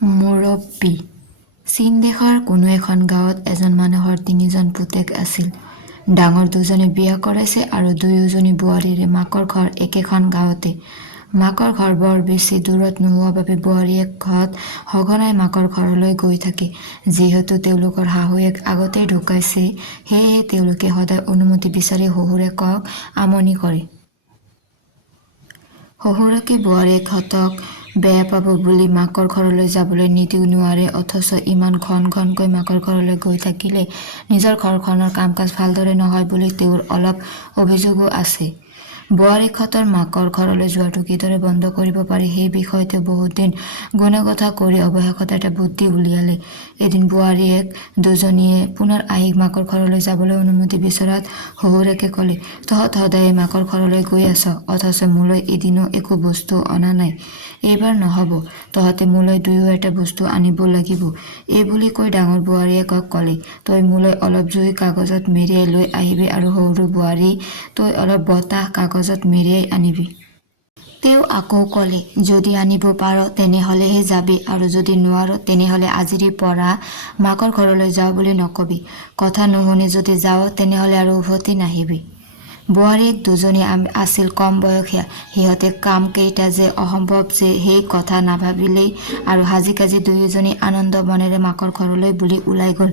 মুৰব্বী। চীন দেশৰ কোনো এখন গাঁৱত এজন মানুহৰ ৩জন পুতেক আছিল। ডাঙৰ দুজনে বিয়া কৰাইছে আৰু দুয়োজনী বোৱাৰীৰে মাকৰ ঘৰ একেখন গাঁৱতে। মাকৰ ঘৰ বৰ বেছি দূৰত নোহোৱা বাবে বোৱাৰীয়েকহঁত সঘনাই মাকৰ ঘৰলৈ গৈ থাকে। যিহেতু তেওঁলোকৰ শাহুৱেক আগতেই ঢুকাইছে, সেয়েহে তেওঁলোকে সদায় অনুমতি বিচাৰি শহুৰেকক আমনি কৰে। শহুৰেকে বোৱাৰীয়েকহঁতক বেয়া পাব বুলি মাকৰ ঘৰলৈ যাবলৈ নিদিও নোৱাৰে, অথচ ইমান ঘনকৈ মাকৰ ঘৰলৈ গৈ থাকিলে নিজৰ ঘৰখনৰ কাম-কাজ ভালদৰে নহয় বুলি তেওঁৰ অলপ অভিযোগো আছে। বোৱাৰীয়েকহঁতৰ মাকৰ ঘৰলৈ যোৱাটো কিদৰে বন্ধ কৰিব পাৰি সেই বিষয়ে তেওঁ বহুত দিন গুণাগথা কৰি অৱশেষত এটা বুদ্ধি উলিয়ালে। এদিন বোৱাৰীয়েক দুজনীয়ে পুনৰ আহি মাকৰ ঘৰলৈ যাবলৈ অনুমতি বিচৰাত শহুৰেকে ক'লে, "তহঁত সদায়ে মাকৰ ঘৰলৈ গৈ আছ, অথচ মোলৈ এদিনো একো বস্তু অনা নাই। এইবাৰ নহ'ব, তহঁতে মোলৈ দুয়ো এটা বস্তু আনিব লাগিব।" এই বুলি কৈ ডাঙৰ বোৱাৰীয়েকক ক'লে, "তই মোলৈ অলপ জুই কাগজত মেৰিয়াই লৈ আহিবি আৰু সৰু বোৱাৰী, তই অলপ বতাহ কাগজত মেৰিয়াই আনিবি।" তেওঁ আকৌ ক'লে, "যদি আনিব পাৰ তেনেহ'লেহে যাবি, আৰু যদি নোৱাৰ তেনেহ'লে আজিৰে পৰা মাকৰ ঘৰলৈ যাওঁ বুলি নকবি। কথা নুশুনি যদি যাৱ তেনেহ'লে আৰু উভতি নাহিবি।" বোৱাৰীয়েক দুজনী আছিল কম বয়সীয়া। সিহঁতে কামকেইটা যে অসম্ভৱ সেই কথা নাভাবিলেই আৰু সাজি-কাজি দুয়োজনী আনন্দ মনেৰে মাকৰ ঘৰলৈ বুলি ওলাই গ'ল।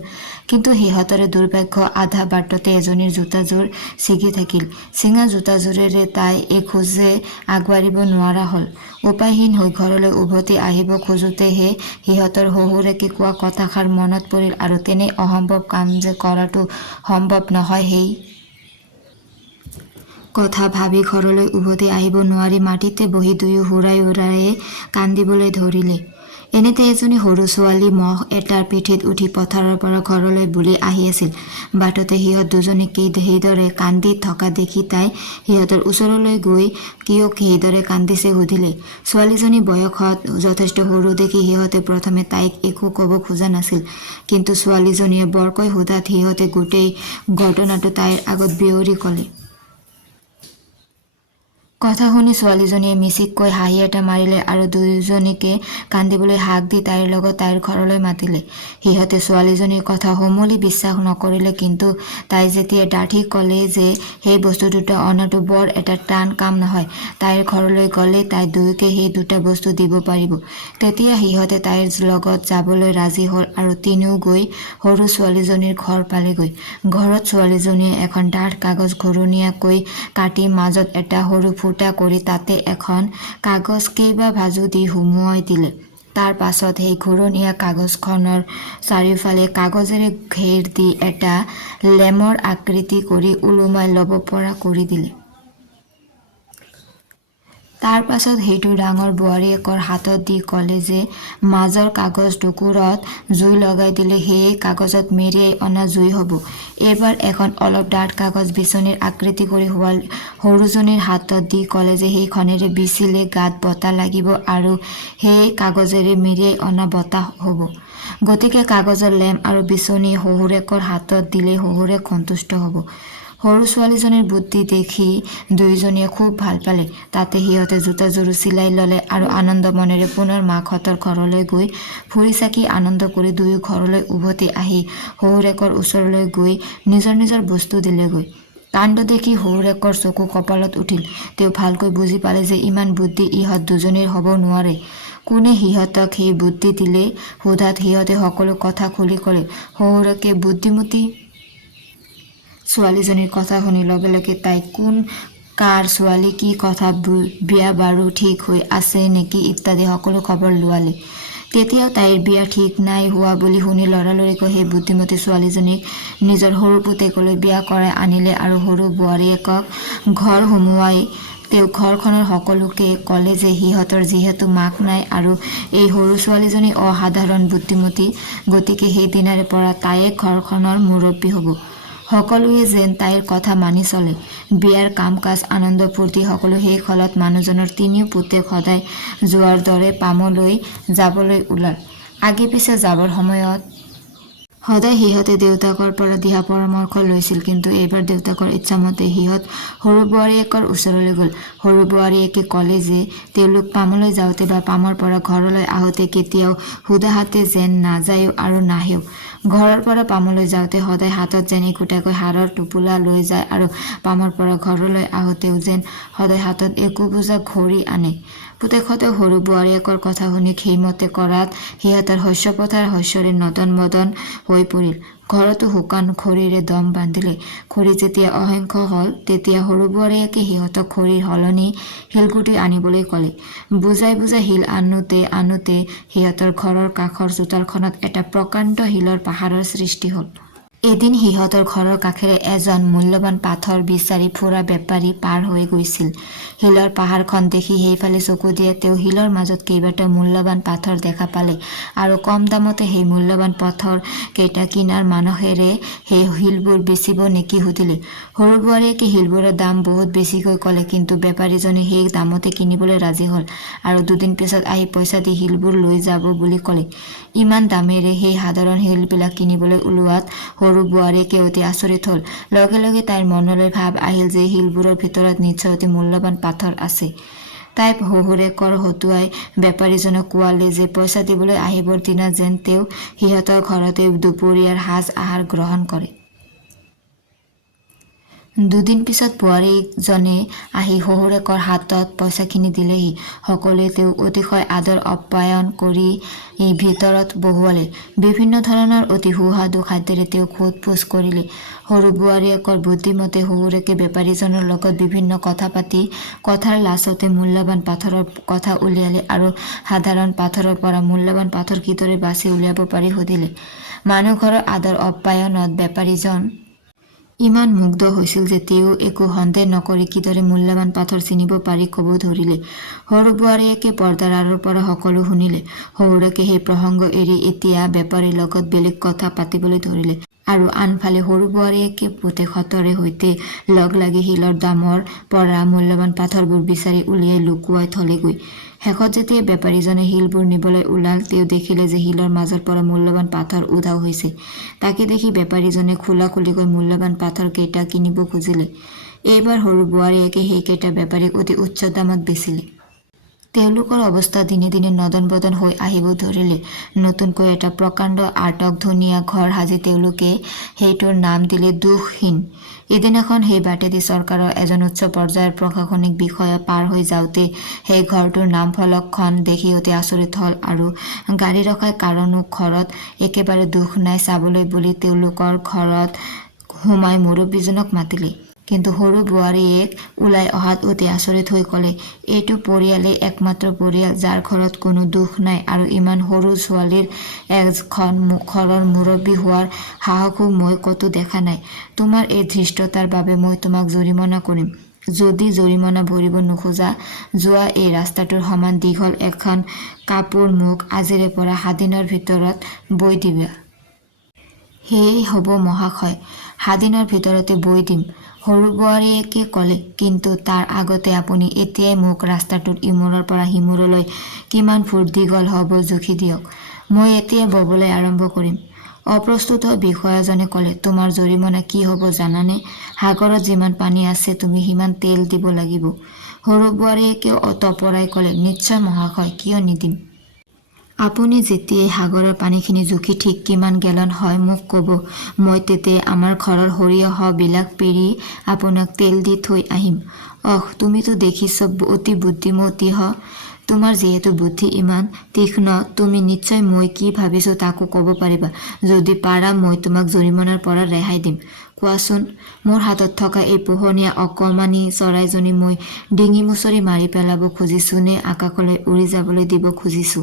কিন্তু সিহঁতৰে দুৰ্ভাগ্য, আধা বাটতে এজনীৰ জোতাযোৰ ছিগি থাকিল। ছিঙা জোতাযোৰেৰে তাই এখোজে আগবাঢ়িব নোৱাৰা হ'ল। উপায়হীন হৈ ঘৰলৈ উভতি আহিব খোজোতেহে সিহঁতৰ শহুৰেকে কোৱা কথাষাৰ মনত পৰিল, আৰু তেনে অসম্ভৱ কাম যে কৰাটো সম্ভৱ নহয় সেই কথা ভাবি ঘৰলৈ উভতি আহিব নোৱাৰি মাটিতে বহি দুয়ো হুৰাই কান্দিবলৈ ধৰিলে। এনেতে এজনী সৰু ছোৱালী মহ এটাৰ পিঠিত উঠি পথাৰৰ পৰা ঘৰলৈ বুলি আহি আছিল। বাটতে সিহঁত দুজনীকে সেইদৰে কান্দি থকা দেখি তাই সিহঁতৰ ওচৰলৈ গৈ কিয় সেইদৰে কান্দিছে সুধিলে। ছোৱালীজনী বয়সত যথেষ্ট সৰু দেখি সিহঁতে প্ৰথমে তাইক একো ক'ব খোজা নাছিল, কিন্তু ছোৱালীজনীয়ে বৰকৈ সোধাত সিহঁতে গোটেই ঘটনাটো তাইৰ আগত বিৱৰি ক'লে। কথা শুনি ছোৱালীজনীয়ে মিচিককৈ হাঁহি এটা মাৰিলে আৰু দুয়োজনীকে কান্দিবলৈ হাক দি তাইৰ লগত তাইৰ ঘৰলৈ মাতিলে। সিহঁতে ছোৱালীজনীৰ কথা সমূলি বিশ্বাস নকৰিলে, কিন্তু তাই যেতিয়া ডাঠি ক'লে যে সেই বস্তু দুটা অনাটো বৰ এটা টান কাম নহয়, তাইৰ ঘৰলৈ গ'লে তাই দুয়োকে সেই দুটা বস্তু দিব পাৰিব, তেতিয়া সিহঁতে তাইৰ লগত যাবলৈ ৰাজি হ'ল আৰু তিনিও গৈ সৰু ছোৱালীজনীৰ ঘৰ পালেগৈ। ঘৰত ছোৱালীজনীয়ে এখন ডাঠ কাগজ ঘূৰণীয়াকৈ কাটি মাজত এটা সৰু ফুটা কৰি তাতে এখন কাগজ কেইবা ভাঁজো দি সুমুৱাই দিলে। তাৰ পাছত সেই ঘূৰণীয়া কাগজখনৰ চাৰিওফালে কাগজেৰে ঘেৰ দি এটা লেমৰ আকৃতি কৰি ওলোমাই ল'ব পৰা কৰি দিলে। তাৰ পাছত সেইটো ডাঙৰ বোৱাৰীয়েকৰ হাতত দি ক'লে যে মাজৰ কাগজ টুকুৰত জুই লগাই দিলে সেই কাগজত মেৰিয়াই অনা জুই হ'ব। এইবাৰ এখন অলপ ডাঠ কাগজ বিচনীৰ আকৃতি কৰি সৰুজনীৰ হাতত দি ক'লে যে সেইখনেৰে বিচিলে গাত বতাহ লাগিব আৰু সেই কাগজেৰে মেৰিয়াই অনা বতাহ হ'ব। গতিকে কাগজৰ লেম আৰু বিচনী শহুৰেকৰ হাতত দিলেই শহুৰেক সন্তুষ্ট হ'ব। সৰু ছোৱালীজনীৰ বুদ্ধি দেখি দুয়োজনীয়ে খুব ভাল পালে। তাতে সিহঁতে জোতাযোৰো চিলাই ল'লে আৰু আনন্দ মনেৰে পুনৰ মাকহঁতৰ ঘৰলৈ গৈ ফুৰি চাকি আনন্দ কৰি দুয়ো ঘৰলৈ উভতি আহি শহুৰেকৰ ওচৰলৈ গৈ নিজৰ বস্তু দিলেগৈ। কাণ্ড দেখি শহুৰেকৰ চকু কপালত উঠিল। তেওঁ ভালকৈ বুজি পালে যে ইমান বুদ্ধি ইহঁত দুজনীৰ হ'ব নোৱাৰে। কোনে সিহঁতক সেই বুদ্ধি দিলে সোধাত সিহঁতে সকলো কথা খুলি ক'লে। শহুৰেকে বুদ্ধিমতী ছোৱালীজনীৰ কথা শুনি লগে লগে তাই কোন কাৰ ছোৱালী, কি কথা, বিয়া বাৰু ঠিক হৈ আছে নেকি ইত্যাদি সকলো খবৰ লোৱালে। তেতিয়াও তাইৰ বিয়া ঠিক নাই হোৱা বুলি শুনি লৰালৰিকৈ সেই বুদ্ধিমতী ছোৱালীজনীক নিজৰ সৰু পুতেকলৈ বিয়া কৰাই আনিলে আৰু সৰু বোৱাৰীয়েকক ঘৰ সুমুৱাই তেওঁ ঘৰখনৰ সকলোকে ক'লে যে সিহঁতৰ যিহেতু মাক নাই আৰু এই সৰু ছোৱালীজনী অসাধাৰণ বুদ্ধিমতী, গতিকে সেই দিনাৰে পৰা তাইয়ে ঘৰখনৰ মুৰব্বী হ'ব। সকলোৱে যেন তাইৰ কথা মানি চলে। বিয়াৰ কাম-কাজ আনন্দ ফূৰ্তি সকলো শেষ হ'লত মানুহজনৰ তিনিও পুতেক সদায় যোৱাৰ দৰে পামলৈ যাবলৈ ওলাল। আগে পিছে যাবৰ সময়ত সদায় সিহঁতে দেউতাকৰ পৰা দিহা পৰামৰ্শ লৈছিল, কিন্তু এইবাৰ দেউতাকৰ ইচ্ছামতে সিহঁত সৰু বোৱাৰীয়েকৰ ওচৰলৈ গ'ল। সৰু বোৱাৰীয়েকে ক'লে যে তেওঁলোক পামলৈ যাওঁতে বা পামৰ পৰা ঘৰলৈ আহোঁতে কেতিয়াও সুদা হাতে যেন নাযায়ও আৰু নাহেও। ঘৰৰ পৰা পামলৈ যাওঁতে সদায় হাতত যেন একোটাকৈ হাৰৰ টোপোলা লৈ যায় আৰু পামৰ পৰা ঘৰলৈ আহোঁতেও যেন সদায় হাতত একোবোজা ঘড়ী আনে। পুতেকহঁতে সৰু বোৱাৰীয়েকৰ কথা শুনি সেইমতে কৰাত সিহঁতৰ শস্যপথাৰ শস্যৰে নদন মদন হৈ পৰিল। ঘৰতো শুকান খৰিৰে দম বান্ধিলে। খৰি যেতিয়া অসংখ্য হ'ল তেতিয়া সৰু বোৱাৰীয়েকে সিহঁতক খৰিৰ সলনি শিলগুটি আনিবলৈ ক'লে। বুজাই বুজাই শিল আনোতে সিহঁতৰ ঘৰৰ কাষৰ চোতালখনত এটা প্ৰকাণ্ড শিলৰ পাহাৰৰ সৃষ্টি হ'ল। এদিন সিহঁতৰ ঘৰৰ কাষেৰে এজন মূল্যৱান পাথৰ বিচাৰি ফুৰা বেপাৰী পাৰ হৈ গৈছিল। শিলৰ পাহাৰখন দেখি সেইফালে চকু দিয়ে তেওঁ শিলৰ মাজত কেইবাটাও মূল্যৱান পাথৰ দেখা পালে আৰু কম দামতে সেই মূল্যৱান পাথৰ কেইটা কিনাৰ মানসেৰে সেই শিলবোৰ বেচিব নেকি সুধিলে। সৰু বোৱাৰীয়েকে শিলবোৰৰ দাম বহুত বেছিকৈ ক'লে, কিন্তু বেপাৰীজনে সেই দামতে কিনিবলৈ ৰাজি হ'ল আৰু দুদিন পিছত আহি পইচা দি শিলবোৰ লৈ যাব বুলি ক'লে। ইমান দামেৰে সেই সাধাৰণ শিলবিলাক কিনিবলৈ ওলোৱাত সৰু বোৱাৰীয়েকে অতি আচৰিত হ'ল। লগে লগে তাইৰ মনলৈ ভাৱ আহিল যে শিলবোৰৰ ভিতৰত নিশ্চয় অতি মূল্যৱান পাথৰ আছে। তাই শহুৰেকৰ হতুৱাই বেপাৰীজনক কোৱালে যে পইচা দিবলৈ আহিবৰ দিনা যেন তেওঁ সিহঁতৰ ঘৰতে দুপৰীয়াৰ সাজ আহাৰ গ্ৰহণ কৰে। দুদিন পিছত বোৱাৰীজনে আহি শহুৰেকৰ হাতত পইচাখিনি দিলেহি। সকলোৱে তেওঁক অতিশয় আদৰ আপ্যায়ন কৰি ভিতৰত বহুৱালে। বিভিন্ন ধৰণৰ অতি সুস্বাদু খাদ্যৰে তেওঁক সোধ-পোছ কৰিলে। সৰু বোৱাৰীয়েকৰ বুদ্ধিমতে শহুৰেকে বেপাৰীজনৰ লগত বিভিন্ন কথা পাতি কথাৰ লাচতে মূল্যৱান পাথৰৰ কথা উলিয়ালে আৰু সাধাৰণ পাথৰৰ পৰা মূল্যৱান পাথৰ কিদৰে বাছি উলিয়াব পাৰি সুধিলে। মানুহ ঘৰৰ আদৰ আপ্যায়নত বেপাৰীজন ইমান মুগ্ধ হৈছিল যে তেওঁ একো সন্দেহ নকৰি কিদৰে মূল্যৱান পাথৰ চিনিব পাৰি ক'ব ধৰিলে। সৰু বোৱাৰীয়েকে পৰ্দাৰ আঁৰৰ পৰা সকলো শুনিলে। শহুৰেকে সেই প্ৰসংগ এৰি এতিয়া বেপাৰীৰ লগত বেলেগ কথা পাতিবলৈ ধৰিলে আৰু আনফালে সৰু বোৱাৰীয়েকে পুতেকহঁতৰে সৈতে লগ লাগি শিলৰ দামৰ পৰা মূল্যৱান পাথৰবোৰ বিচাৰি উলিয়াই লুকুৱাই থলেগৈ। শেষত যেতিয়া বেপাৰীজনে শিলবোৰ নিবলৈ ওলাল তেওঁ দেখিলে যে শিলৰ মাজৰ পৰা মূল্যৱান পাথৰ উধাও হৈছে। তাকে দেখি বেপাৰীজনে খোলাখুলিকৈ মূল্যৱান পাথৰ কেইটা কিনিব খুজিলে। এইবাৰ সৰু বোৱাৰীয়েকে সেইকেইটা বেপাৰীক অতি উচ্চ দামত বেচিলে। তেওঁলোকৰ অৱস্থা দিনে দিনে নদন বদন হৈ আহিব ধৰিলে। নতুনকৈ এটা প্ৰকাণ্ড আটক ধুনীয়া ঘৰ সাজি তেওঁলোকে সেইটোৰ নাম দিলে দুখহীন। এদিনাখন সেই বাটেদি চৰকাৰৰ এজন উচ্চ পৰ্যায়ৰ প্ৰশাসনিক বিষয়া পাৰ হৈ যাওঁতে সেই ঘৰটোৰ নামফলকখন দেখি অতি আচৰিত হ'ল আৰু গাড়ী ৰখাই কাৰণো ঘৰত একেবাৰে দুখ নাই চাবলৈ বুলি তেওঁলোকৰ ঘৰত সোমাই মুৰব্বীজনক মাতিলে। কিন্তু সৰু বোৱাৰীয়েক ওলাই অহাত অতি আচৰিত হৈ ক'লে, এইটো পৰিয়ালেই একমাত্ৰ পৰিয়াল যাৰ ঘৰত কোনো দুখ নাই আৰু ইমান সৰু ছোৱালীৰ এখন ঘৰৰ মুৰব্বী হোৱাৰ সাহসো মই ক'তো দেখা নাই। তোমাৰ এই ধৃষ্টতাৰ বাবে মই তোমাক জৰিমনা কৰিম। যদি জৰিমনা ভৰিব নোখোজা যোৱা এই ৰাস্তাটোৰ সমান দীঘল এখন কাপোৰ মোক আজিৰে পৰা 7 দিনৰ ভিতৰত বৈ দিবা। সেয়ে হ'ব মহাশয়, 7 দিনৰ ভিতৰতে বৈ দিম। সৰু বোৱাৰীয়েকে ক'লে, কিন্তু তাৰ আগতে আপুনি এতিয়াই মোক ৰাস্তাটোত ইমূৰৰ পৰা সিমূৰলৈ কিমান ফুট দীঘল হ'ব জুখি দিয়ক। মই এতিয়াই ববলৈ আৰম্ভ কৰিম। অপ্ৰস্তুত হৈ বিষয়াজনে ক'লে, তোমাৰ জৰিমনা কি হ'ব জানানে? সাগৰত যিমান পানী আছে তুমি সিমান তেল দিব লাগিব। সৰু বোৱাৰীয়েকে তপৰাই ক'লে, নিশ্চয় মহাশয়, কিয় নিদিম। আপুনি যেতিয়াই সাগৰৰ পানীখিনি জুখি ঠিক কিমান গেলন হয় মোক ক'ব। মই তেতিয়াই আমাৰ ঘৰৰ সৰিয়হবিলাক পেৰি আপোনাক তেল দি থৈ আহিম। তুমিতো দেখিছ অতি বুদ্ধিমতী হ। তোমাৰ যিহেতু বুদ্ধি ইমান তীক্ষ্ণ তুমি নিশ্চয় মই কি ভাবিছো তাকো ক'ব পাৰিবা। যদি পাৰা মই তোমাক জৰিমনাৰ পৰা ৰেহাই দিম। কোৱাচোন, মোৰ হাতত থকা এই পোহনীয়া অকমানি চৰাইজনী মই ডিঙি মুচৰি মাৰি পেলাব খুজিছো নে আকাশলৈ উৰি যাবলৈ দিব খুজিছো?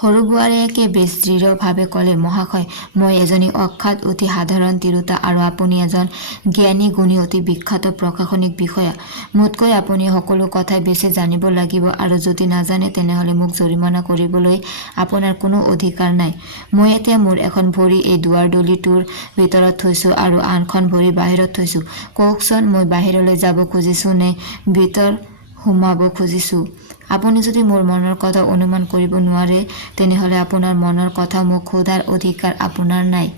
সৰু বোৱাৰীয়েকে বেছ দৃঢ়ভাৱে ক'লে, মহাশয়, মই এজনী অখ্যাত অতি সাধাৰণ তিৰোতা আৰু আপুনি এজন জ্ঞানী গুণী অতি বিখ্যাত প্ৰশাসনিক বিষয়া। মোতকৈ আপুনি সকলো কথাই বেছি জানিব লাগিব আৰু যদি নাজানে তেনেহ'লে মোক জৰিমনা কৰিবলৈ আপোনাৰ কোনো অধিকাৰ নাই। মই এতিয়া মোৰ এখন ভৰি এই দুৱাৰদলিটোৰ ভিতৰত থৈছো আৰু আনখন ভৰি বাহিৰত থৈছো। কওকচোন, মই বাহিৰলৈ যাব খুজিছো নে ভিতৰ সোমাব খুজিছো? আপুনি যদি মোৰ মনৰ কথা অনুমান কৰিব নোৱাৰে তেনেহ'লে আপোনাৰ মনৰ কথা মোক সোধাৰ অধিকাৰ আপোনাৰ নাই।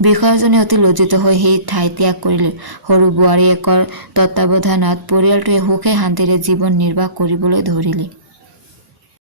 বিষয়াজনে অতি লজ্জিত হৈ সেই ঠাই ত্যাগ কৰিলে। সৰু বোৱাৰীয়েকৰ তত্বাৱধানত পৰিয়ালটোৱে সুখে শান্তিৰে জীৱন নিৰ্বাহ কৰিবলৈ ধৰিলে।